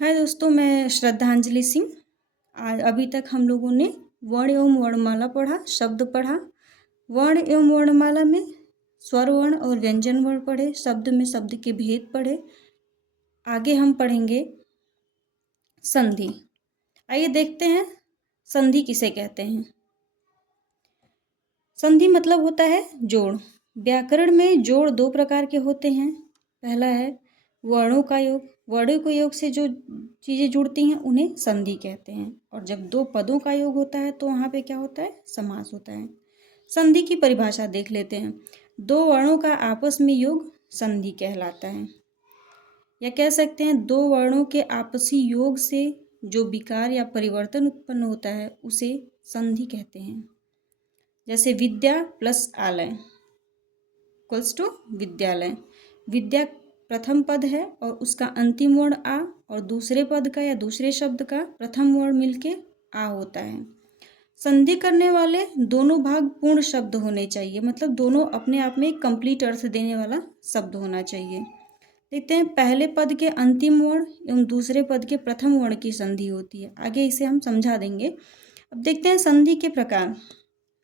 हाय दोस्तों, मैं श्रद्धांजलि सिंह। आज अभी तक हम लोगों ने वर्ण एवं वर्णमाला पढ़ा, शब्द पढ़ा। वर्ण एवं वर्णमाला में स्वर वर्ण और व्यंजन वर्ण पढ़े, शब्द में शब्द के भेद पढ़े। आगे हम पढ़ेंगे संधि। आइए देखते हैं संधि किसे कहते हैं। संधि मतलब होता है जोड़। व्याकरण में जोड़ दो प्रकार के होते हैं। पहला है वर्णों का योग। वर्णों के योग से जो चीज़ें जुड़ती हैं उन्हें संधि कहते हैं। और जब दो पदों का योग होता है तो वहाँ पे क्या होता है, समास होता है। संधि की परिभाषा देख लेते हैं। दो वर्णों का आपस में योग संधि कहलाता है, या कह सकते हैं दो वर्णों के आपसी योग से जो विकार या परिवर्तन उत्पन्न होता है उसे संधि कहते हैं। जैसे विद्या प्लस आलय इक्वल्स टू विद्यालय। विद्या प्रथम पद है और उसका अंतिम वर्ण आ, और दूसरे पद का या दूसरे शब्द का प्रथम वर्ण मिलके आ होता है। संधि करने वाले दोनों भाग पूर्ण शब्द होने चाहिए, मतलब दोनों अपने आप में एक कंप्लीट अर्थ देने वाला शब्द होना चाहिए। देखते हैं, पहले पद के अंतिम वर्ण एवं दूसरे पद के प्रथम वर्ण की संधि होती है। आगे इसे हम समझा देंगे। अब देखते हैं संधि के प्रकार।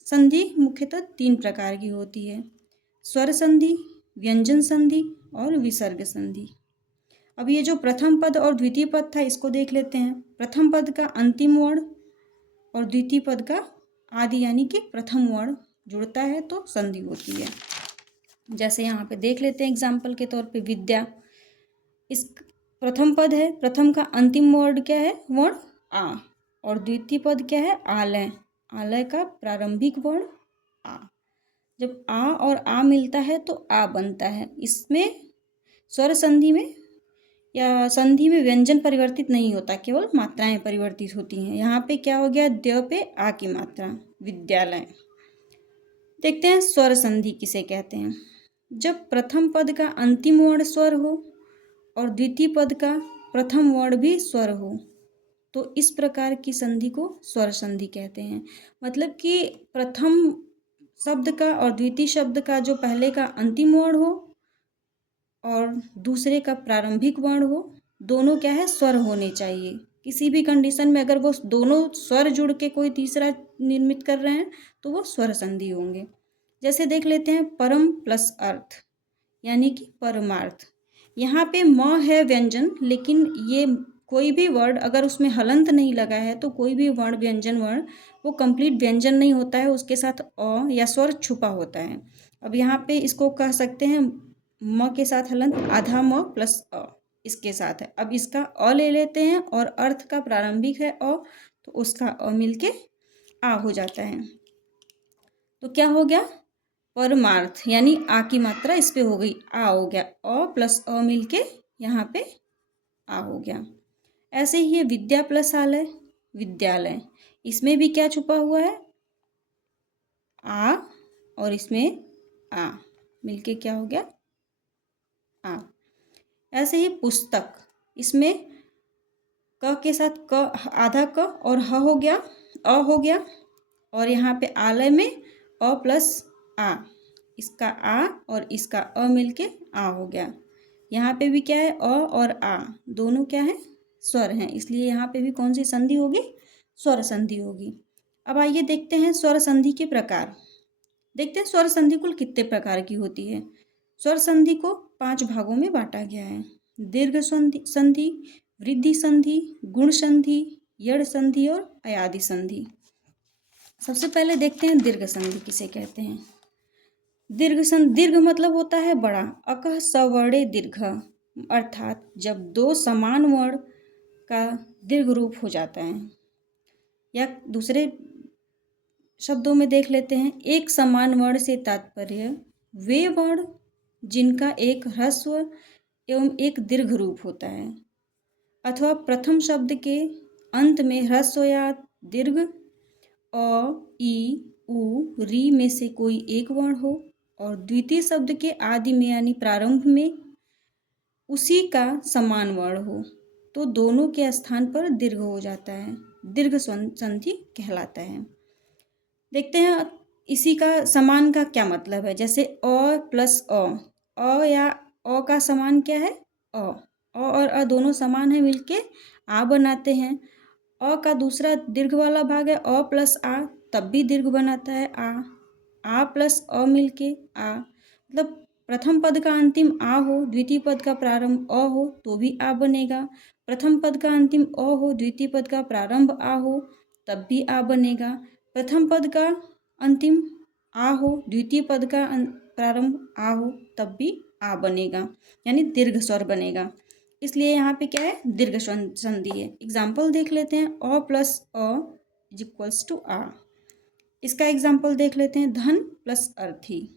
संधि मुख्यतः तीन प्रकार की होती है: स्वर संधि, व्यंजन संधि और विसर्ग संधि। अब ये जो प्रथम पद और द्वितीय पद था इसको देख लेते हैं। प्रथम पद का अंतिम वर्ण और द्वितीय पद का आदि यानी कि प्रथम वर्ण जुड़ता है तो संधि होती है। जैसे यहाँ पे देख लेते हैं एग्जाम्पल के तौर पे विद्या। इस प्रथम पद है, प्रथम का अंतिम वर्ण क्या है, वर्ण आ, और द्वितीय पद क्या है, आलय। आलय का प्रारंभिक वर्ण आ। जब आ और आ मिलता है तो आ बनता है। इसमें स्वर संधि में या संधि में व्यंजन परिवर्तित नहीं होता, केवल मात्राएं परिवर्तित होती हैं। यहाँ पे क्या हो गया, द्य पे आ की मात्रा, विद्यालय। देखते हैं स्वर संधि किसे कहते हैं। जब प्रथम पद का अंतिम वर्ण स्वर हो और द्वितीय पद का प्रथम वर्ण भी स्वर हो तो इस प्रकार की संधि को स्वर संधि कहते हैं। मतलब कि प्रथम शब्द का और द्वितीय शब्द का जो पहले का अंतिम वर्ण हो और दूसरे का प्रारंभिक वर्ण हो, दोनों क्या है, स्वर होने चाहिए। किसी भी कंडीशन में अगर वो दोनों स्वर जुड़ के कोई तीसरा निर्मित कर रहे हैं तो वो स्वर संधि होंगे। जैसे देख लेते हैं परम प्लस अर्थ यानी कि परमार्थ। यहाँ पे म है व्यंजन, लेकिन ये कोई भी वर्ड अगर उसमें हलंत नहीं लगा है तो कोई भी वर्ण, व्यंजन वर्ण, वो कंप्लीट व्यंजन नहीं होता है, उसके साथ अ या स्वर छुपा होता है। अब यहाँ पे इसको कह सकते हैं म के साथ हलंत आधा म प्लस अ इसके साथ है। अब इसका अ ले लेते हैं और अर्थ का प्रारंभिक है अ, तो उसका अ मिलके आ हो जाता है। तो क्या हो गया, परमार्थ, यानी आ की मात्रा इस पे हो गई, आ हो गया। अ प्लस अ मिलके यहाँ पे आ हो गया। ऐसे ही ये विद्या प्लस आलय, विद्यालय। इसमें भी क्या छुपा हुआ है, आ, और इसमें आ मिलके क्या हो गया, आ। ऐसे ही पुस्तक, इसमें क के साथ क, आधा क और ह हो गया, अ हो गया, और यहाँ पे आलय में अ प्लस आ, इसका आ और इसका अ मिलके आ हो गया। यहाँ पे भी क्या है, अ और आ दोनों क्या है, स्वर हैं, इसलिए यहाँ पे भी कौन सी संधि होगी, स्वर संधि होगी। अब आइए देखते हैं स्वर संधि के प्रकार। देखते हैं स्वर संधि कुल कितने प्रकार की होती है। स्वर संधि को 5 भागों में बांटा गया है: दीर्घ संधि, वृद्धि संधि, गुण संधि, यड़ संधि और अयादि संधि। सबसे पहले देखते हैं दीर्घ संधि किसे कहते हैं। दीर्घ मतलब होता है बड़ा। अकः सवर्णे दीर्घ, अर्थात जब दो समान वर्ण का दीर्घ रूप हो जाता है। या दूसरे शब्दों में देख लेते हैं, एक समान वर्ण से तात्पर्य वे वर्ण जिनका एक ह्रस्व एवं एक दीर्घ रूप होता है, अथवा प्रथम शब्द के अंत में ह्रस्व या दीर्घ अ, ई, उ, री में से कोई एक वर्ण हो और द्वितीय शब्द के आदि में यानी प्रारंभ में उसी का समान वर्ण हो, तो दोनों के स्थान पर दीर्घ हो जाता है, दीर्घ संधि कहलाता है। देखते हैं इसी का समान का क्या मतलब है। जैसे अ प्लस अ या अ का समान क्या है, अ और और अ दोनों समान है, मिलके आ बनाते हैं। अ का दूसरा दीर्घ वाला भाग है अ प्लस आ, तब भी दीर्घ बनाता है आ प्लस अ मिलके आ, मतलब प्रथम पद का अंतिम आ हो, द्वितीय पद का प्रारंभ अ हो तो भी आ बनेगा। प्रथम पद का अंतिम अ हो, द्वितीय पद का प्रारंभ आ हो तब भी आ बनेगा। प्रथम पद का अंतिम आ हो, द्वितीय पद का प्रारंभ आ हो तब भी आ बनेगा, यानी दीर्घ स्वर बनेगा। इसलिए यहाँ पे क्या है, दीर्घ संधि है। एग्जाम्पल देख लेते हैं, अ प्लस अ इज इक्वल्स टू आ। इसका एग्जाम्पल देख लेते हैं, धन प्लस अर्थी।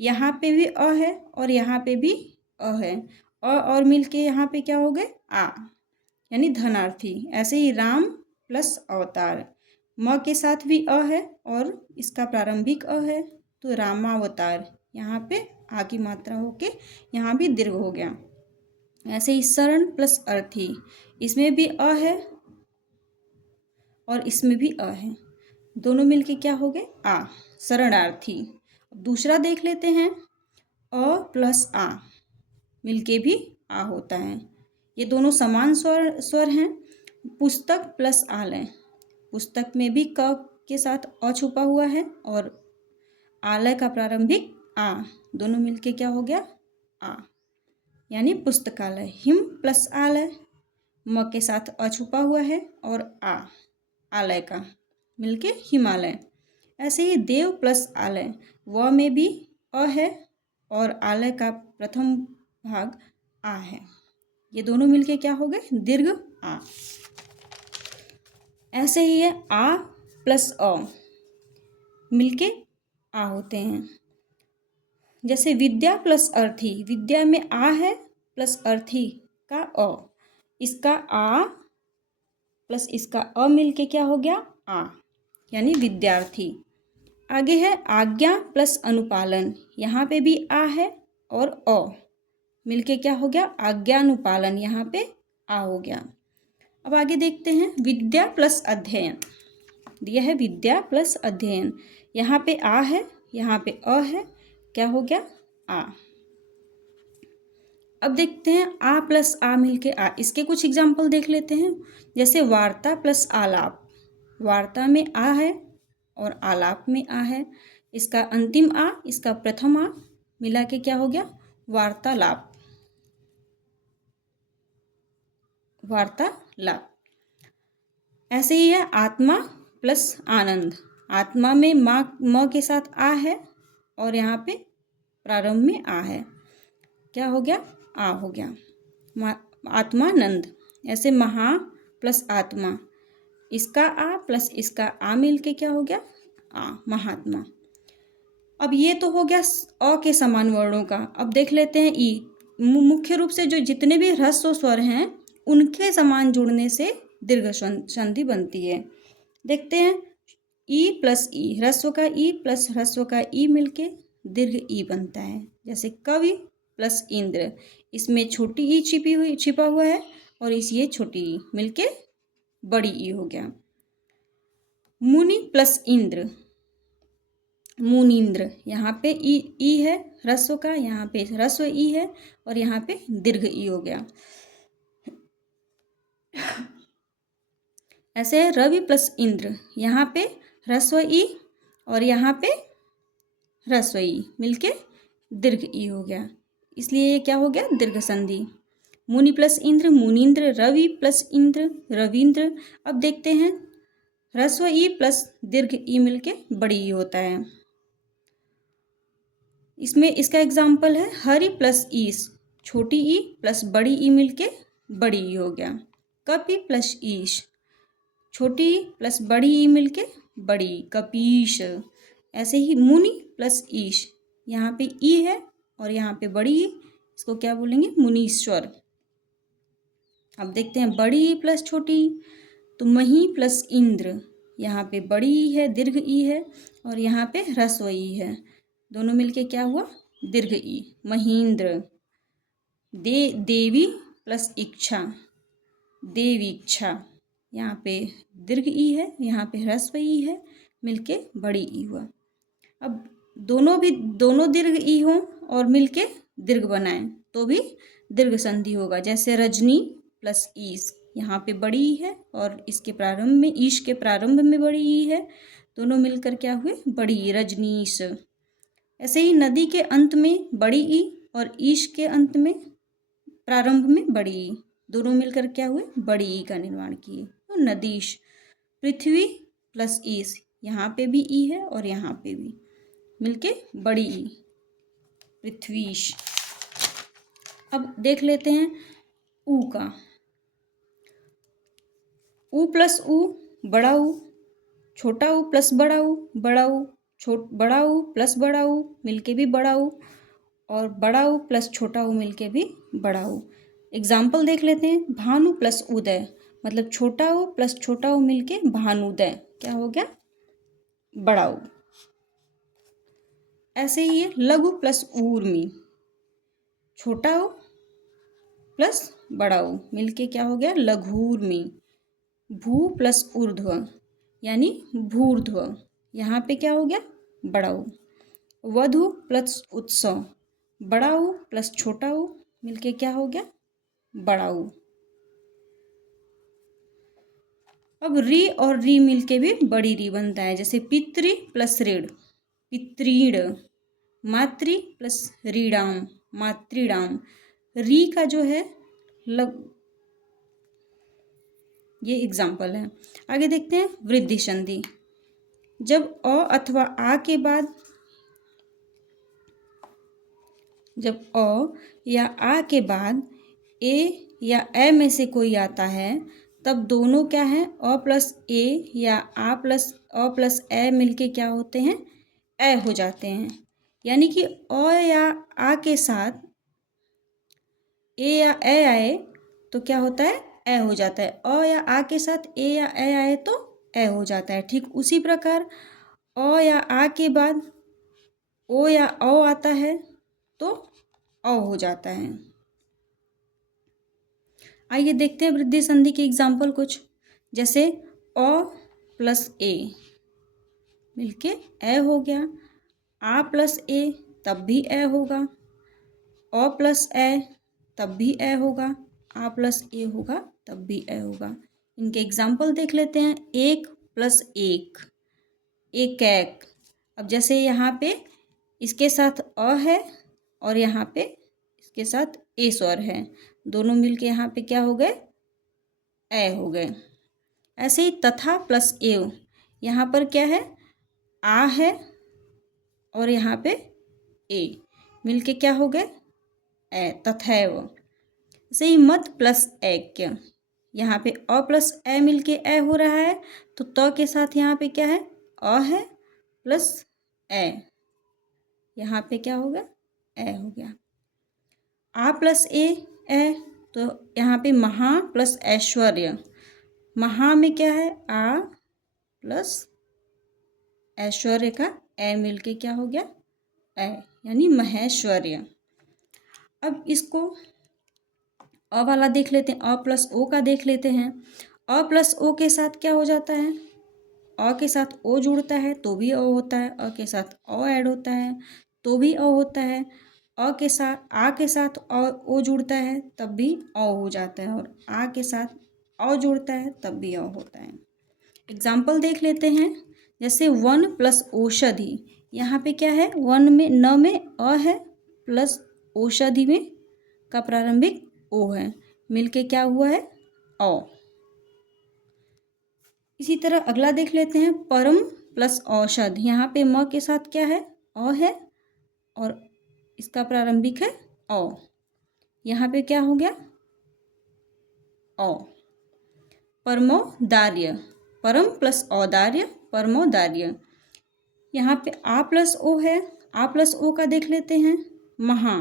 यहाँ पे भी अ है और यहाँ पे भी अ है, अ और मिलके यहाँ पे क्या हो गए आ, यानी धनार्थी। ऐसे ही राम प्लस अवतार, म के साथ भी अ है और इसका प्रारंभिक अ है तो रामावतार, यहाँ पे आ की मात्रा होके यहाँ भी दीर्घ हो गया। ऐसे ही शरण प्लस अर्थी, इसमें भी अ है और इसमें भी अ है, दोनों मिलके क्या हो गए आ, शरणार्थी। दूसरा देख लेते हैं, अ प्लस आ मिलके भी आ होता है, ये दोनों समान स्वर हैं। पुस्तक प्लस आलय, पुस्तक में भी क के साथ अ छुपा हुआ है और आलय का प्रारंभिक आ, दोनों मिलके क्या हो गया आ, यानी पुस्तकालय। हिम प्लस आलय, म के साथ अ छुपा हुआ है और आ, आलय का मिलके हिमालय। ऐसे ही देव प्लस आलय, व में भी अ है और आलय का प्रथम भाग आ है, ये दोनों मिलके क्या हो गए दीर्घ आ। ऐसे ही है आ प्लस अ मिलके आ होते हैं। जैसे विद्या प्लस अर्थी, विद्या में आ है प्लस अर्थी का अ, इसका आ प्लस इसका अ मिलके क्या हो गया आ, यानी विद्यार्थी। आगे है आज्ञा प्लस अनुपालन, यहाँ पे भी आ है और अ मिलके क्या हो गया आज्ञानुपालन, यहाँ पे आ हो गया। अब आगे देखते हैं, विद्या प्लस अध्ययन, दिया है विद्या प्लस अध्ययन, यहाँ पे आ है यहाँ पे अ है, क्या हो गया आ। अब देखते हैं आ प्लस आ मिलके आ, इसके कुछ एग्जाम्पल देख लेते हैं। जैसे वार्ता प्लस आलाप, वार्ता में आ है और आलाप में आ है, इसका अंतिम आ इसका प्रथम आ मिला के क्या हो गया वार्तालाप, वार्तालाप। ऐसे ही है आत्मा प्लस आनंद, आत्मा में म के साथ आ है और यहाँ पे प्रारंभ में आ है, क्या हो गया आ हो गया आत्मानंद। ऐसे महा प्लस आत्मा, इसका आ प्लस इसका आ मिल के क्या हो गया आ, महात्मा। अब ये तो हो गया अ के समान वर्णों का। अब देख लेते हैं ई, मुख्य रूप से जो जितने भी ह्रस्व स्वर हैं उनके समान जुड़ने से दीर्घ संधि बनती है। देखते हैं, ई प्लस ई, ह्रस्व का ई प्लस ह्रस्व का ई मिलके दीर्घ ई बनता है। जैसे कवि प्लस इंद्र, इसमें छोटी ई छिपा हुआ है और इस ये छोटी ई मिलके बड़ी ई हो गया। मुनि प्लस इंद्र, मुनीन्द्र, यहाँ पे ई है ह्रस्व का, यहाँ पे ह्रस्व ई है और यहाँ पे दीर्घ ई हो गया। ऐसे है रवि प्लस इंद्र, यहाँ पे ह्रस्व ई और यहाँ पे ह्रस्व ई मिलके दीर्घ ई हो गया, इसलिए ये क्या हो गया दीर्घ संधि। मुनि प्लस इंद्र मुनीन्द्र, रवि प्लस इंद्र रविंद्र। अब देखते हैं, ह्रस्व ई प्लस दीर्घ ई मिलके बड़ी ई होता है। इसमें इसका एग्जाम्पल है हरि प्लस ईश, छोटी ई प्लस बड़ी ई मिलके बड़ी ई हो गया। कपि प्लस ईश, छोटी ई प्लस बड़ी ई मिलके बड़ी कपीश। ऐसे ही मुनि प्लस ईश, यहाँ पे ई है और यहाँ पे बड़ी ई, इसको क्या बोलेंगे मुनीश्वर। अब देखते हैं बड़ी ई प्लस छोटी ई, तो मही प्लस इंद्र, यहाँ पे बड़ी ई है दीर्घ ई है और यहाँ पे ह्रस्व ई है, दोनों मिलके क्या हुआ दीर्घ ई महींद्र। देवी प्लस इच्छा, देवीक्षा, यहाँ पे दीर्घ ई है यहाँ पे ह्रस्व ई है मिलके बड़ी ई हुआ। अब दोनों दीर्घ ई हों और मिलके दीर्घ बनाएं तो भी दीर्घ संधि होगा। जैसे रजनी प्लस ईश, यहाँ पे बड़ी ई है और इसके प्रारंभ में, ईश के प्रारंभ में बड़ी ई है, दोनों मिलकर क्या हुए, बड़ी ई, रजनीश। ऐसे ही नदी के अंत में बड़ी ई और ईश के अंत में, प्रारंभ में बड़ी ई, दोनों मिलकर क्या हुए, बड़ी ई का निर्माण किए, तो नदीश। पृथ्वी प्लस ईश, यहाँ पे भी ई है और यहाँ पे भी, मिलके बड़ी ई, पृथ्वीश। अब देख लेते हैं ऊ का। ऊ प्लस ऊ, बड़ा ऊ, छोटा ऊ प्लस बड़ा ऊ, बड़ा ऊ, बड़ा ऊ प्लस बड़ा ऊ मिलके भी बड़ा ऊ, और बड़ा ऊ प्लस छोटा ऊ मिलके भी बड़ा ऊ। एग्जाम्पल देख लेते हैं, भानु प्लस उदय, मतलब छोटा ऊ प्लस छोटा ऊ मिलके भानुदय, क्या हो गया, बड़ा ऊ। ऐसे ही है लघु प्लस ऊर्मी, छोटा ऊ प्लस बड़ा ऊ मिलके क्या हो गया, लघूर्मी। भू प्लस ऊर्ध्व यानी भूर्ध्व, यहाँ पे क्या हो गया, बड़ा ऊ। वधु प्लस उत्सव, बड़ा ऊ प्लस छोटा ऊ मिलके क्या हो गया, बड़ा ऊ। अब री और री मिलके भी बड़ी री बनता है। जैसे पितृ प्लस ऋण, पितृण। मातृ प्लस रीडाम, मातृडाम। री का जो है ये एग्जाम्पल है। आगे देखते हैं वृद्धि संधि। जब अ अथवा आ के बाद, जब अ या आ के बाद ए या ए में से कोई आता है, तब दोनों क्या है, अ प्लस ए या आ प्लस अ प्लस ए मिलके क्या होते हैं, ए हो जाते हैं। यानी कि अ या आ के साथ ए या ए आए तो क्या होता है, ए हो जाता है। अ या आ के साथ ए या ए आए तो ए हो जाता है। ठीक उसी प्रकार अ या आ के बाद ओ या औ आता है तो औ हो जाता है। आइए देखते हैं वृद्धि संधि के एग्जाम्पल कुछ। जैसे अ प्लस ए मिलके ए हो गया, आ प्लस ए तब भी ए होगा, अ प्लस ए तब भी ए होगा, आ प्लस ए होगा तब भी ए होगा। इनके एग्जाम्पल देख लेते हैं। एक प्लस एक, एक एक। अब जैसे यहाँ पे इसके साथ अ है और यहाँ पे इसके साथ ए स्वर है, दोनों मिलके यहाँ पे क्या हो गए, ए हो गए। ऐसे ही तथा प्लस एव, यहाँ पर क्या है, आ है और यहाँ पे ए मिलके क्या हो गए, ए, तथैव। ऐसे ही मत प्लस ऐक्य, यहाँ पे अ प्लस ए मिलके ए हो रहा है, तो त के साथ यहाँ पे क्या है, अ है प्लस ए, यहाँ पे क्या हो गया, ए हो गया। आ प्लस ए, तो यहाँ पे महा प्लस ऐश्वर्य, महा में क्या है, आ प्लस ऐश्वर्य का ए मिलके क्या हो गया, ए, यानी महेश्वर्य। अब इसको अ वाला देख लेते हैं, अ प्लस ओ का देख लेते हैं। अ प्लस ओ के साथ क्या हो जाता है, अ के साथ ओ जुड़ता है तो भी अ होता है, अ के साथ अ ऐड होता है तो भी अ होता है, अ के साथ आ के साथ ओ जुड़ता है तब भी अ हो जाता है, और आ के साथ अ जुड़ता है तब भी अ होता है। एग्जाम्पल देख लेते हैं। जैसे वन प्लस औषधि, यहाँ पे क्या है, वन में न में अ है प्लस औषधि में का प्रारंभिक ओ है, मिलके क्या हुआ है, औ। इसी तरह अगला देख लेते हैं, परम प्लस औषध, यहाँ पे म के साथ क्या है, अ है और इसका प्रारंभिक है औ, यहाँ पे क्या हो गया, औ। परमोदार्य, परम प्लस औदार्य, परमोदार्य। यहाँ पे आ प्लस ओ है, आ प्लस ओ का देख लेते हैं। महा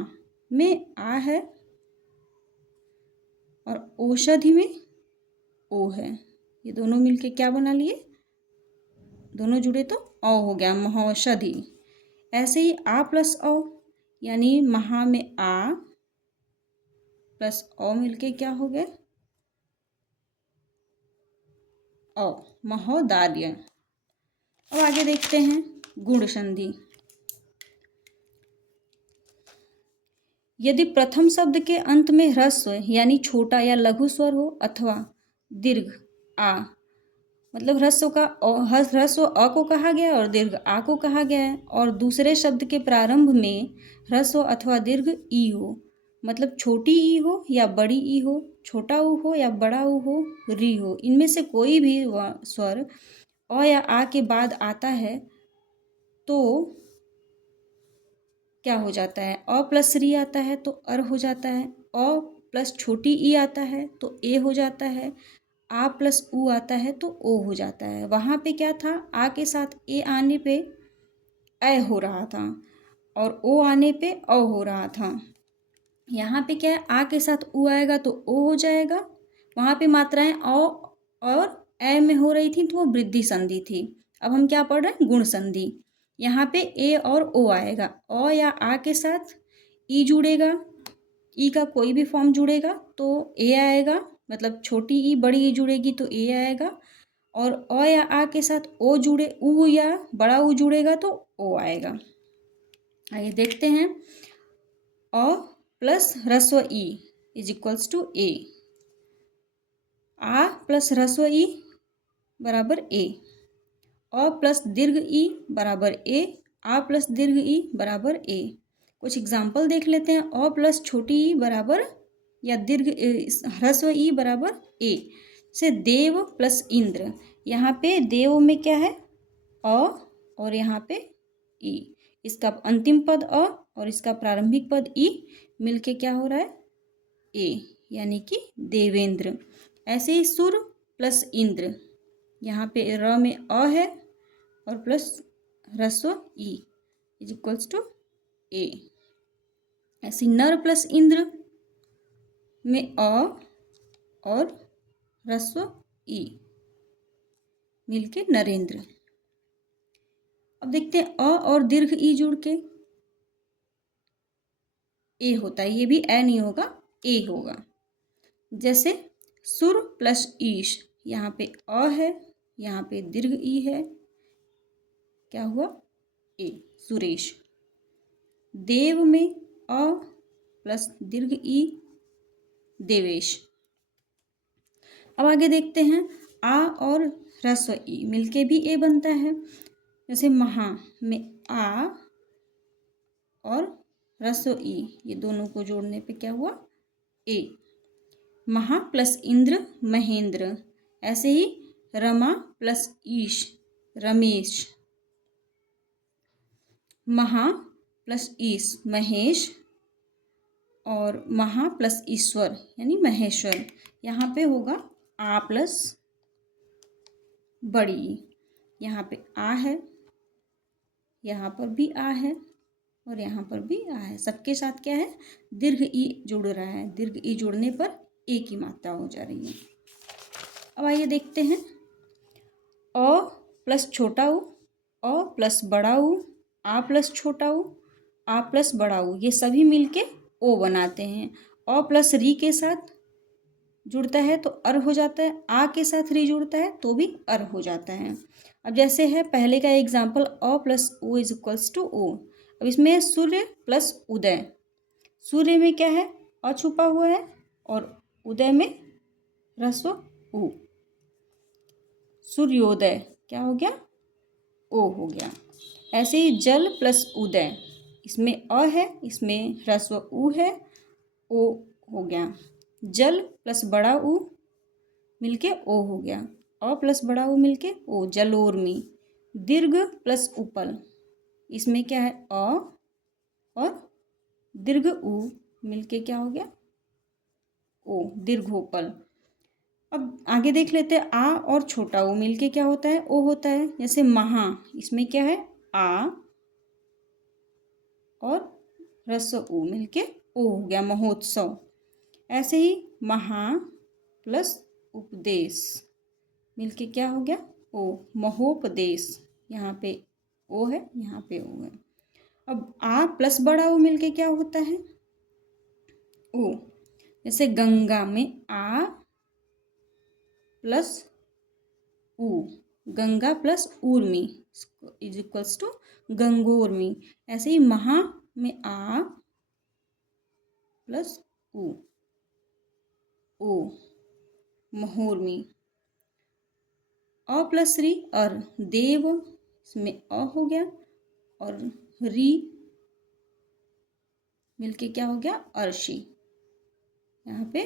में आ है और औषधि में ओ है, ये दोनों मिलके क्या बना लिए, दोनों जुड़े तो औ हो गया, महौषधि। ऐसे ही आ प्लस औ, यानी महा में आ प्लस औ मिलके क्या हो गए, औ, महोदार्य। अब आगे देखते हैं गुण संधि। यदि प्रथम शब्द के अंत में ह्रस्व यानी छोटा या लघु स्वर हो अथवा दीर्घ आ, मतलब ह्रस्व अ को कहा गया है और दीर्घ आ को कहा गया है, और दूसरे शब्द के प्रारंभ में ह्रस्व अथवा दीर्घ ई हो, मतलब छोटी ई हो या बड़ी ई हो, छोटा ऊ हो या बड़ा ऊ हो, री हो, इनमें से कोई भी स्वर अ या आ के बाद आता है तो क्या हो जाता है, अ प्लस री आता है तो अर हो जाता है, अ प्लस छोटी ई आता है तो ए हो जाता है, आ प्लस ऊ आता है तो ओ हो जाता है। वहाँ पे क्या था, आ के साथ ए आने पे ए हो रहा था और ओ आने पे अ हो रहा था। यहाँ पे क्या है, आ के साथ ऊ आएगा तो ओ हो जाएगा। वहाँ पे मात्राएं अ और ए में हो रही थी तो वो वृद्धि संधि थी। अब हम क्या पढ़ रहे हैं, गुण संधि। यहाँ पे ए और ओ आएगा, अ या आ के साथ ई जुड़ेगा, ई का कोई भी फॉर्म जुड़ेगा तो ए आएगा, मतलब छोटी ई बड़ी ई जुड़ेगी तो ए आएगा, और अ या आ के साथ ओ जुड़े ऊ या बड़ा ऊ जुड़ेगा तो ओ आएगा। आइए देखते हैं, अ प्लस ह्रस्व ई इज इक्वल्स टू ए, आ प्लस ह्रस्व ई बराबर ए, अ प्लस दीर्घ ई बराबर ए, आ प्लस दीर्घ ई बराबर ए। कुछ एग्जाम्पल देख लेते हैं। अ प्लस छोटी ई बराबर या दीर्घ ह्रस्व ई बराबर ए। से देव प्लस इंद्र, यहाँ पे देव में क्या है, अ और यहाँ पे ई, इसका अंतिम पद अ और इसका प्रारंभिक पद ई मिलके क्या हो रहा है, ए, यानी कि देवेंद्र। ऐसे ही सुर प्लस इंद्र, यहाँ पे र में अ है और प्लस ह्रस्व ई इज इक्वल्स टू ए। ऐसे नर प्लस इंद्र में अ और ह्रस्व ई मिलके नरेंद्र। अब देखते हैं अ और दीर्घ ई जुड़ के ए होता है, ये भी ए नहीं होगा, ए होगा। जैसे सुर प्लस ईश, यहाँ पे अ है, यहाँ पे दीर्घ ई है, क्या हुआ, ए, सुरेश। देव में अ प्लस दीर्घ ई, देवेश। अब आगे देखते हैं, आ और ह्रस्व ई मिलके भी ए बनता है। जैसे महा में आ और ह्रस्व ई, ये दोनों को जोड़ने पे क्या हुआ, ए। महा प्लस इंद्र महेंद्र। ऐसे ही रमा प्लस ईश रमेश। महा प्लस ईश महेश, और महा प्लस ईश्वर यानी महेश्वर। यहाँ पे होगा आ प्लस बड़ी, यहाँ पे आ है, यहाँ पर भी आ है और यहाँ पर भी आ है। सबके साथ क्या है, दीर्घ ई जुड़ रहा है। दीर्घ ई जुड़ने पर ए की मात्रा हो जा रही है। अब आइए देखते हैं, अ प्लस छोटा ऊ, अ प्लस बड़ा ऊ, आ प्लस छोटा ऊ, आ प्लस बड़ा ऊ, ये सभी मिलके ओ बनाते हैं। अ प्लस री के साथ जुड़ता है तो अर हो जाता है, आ के साथ री जुड़ता है तो भी अर हो जाता है। अब जैसे है पहले का एग्जाम्पल, अ प्लस ओ इज इक्वल्स टू ओ। अब इसमें सूर्य प्लस उदय। सूर्य में क्या है, अ छुपा हुआ है, और उदय में ह्रस्व उ, सूर्योदय क्या हो गया, ओ हो गया। ऐसे ही जल प्लस उदय, इसमें अ है, इसमें ह्रस्व उ है, ओ हो गया। जल प्लस बड़ा उ मिलके ओ हो गया, अ प्लस बड़ा उ मिलके ओ, जलोर्मी। दीर्घ प्लस उपल, इसमें क्या है, अ और दीर्घ उ मिलके क्या हो गया, ओ, दीर्घोपल। अब आगे देख लेते हैं, आ और छोटा ऊ मिलके क्या होता है, ओ होता है। जैसे महा, इसमें क्या है, आ और ह्रस्व ऊ मिलके ओ हो गया, महोत्सव। ऐसे ही महा प्लस उपदेश मिलके क्या हो गया, ओ, महोपदेश। यहाँ पे ओ है, यहाँ पे ओ है। अब आ प्लस बड़ा ओ मिलके क्या होता है, ओ। जैसे गंगा में आ प्लस ऊ, गंगा प्लस ऊर्मी इज इक्वल्स टू गंगोर्मी। ऐसे ही महा में आ प्लस ऊ, ओ, महोर्मी। अ प्लस री अर, देव, इसमें अ हो गया और री मिलके क्या हो गया, अर्शी। यहाँ पे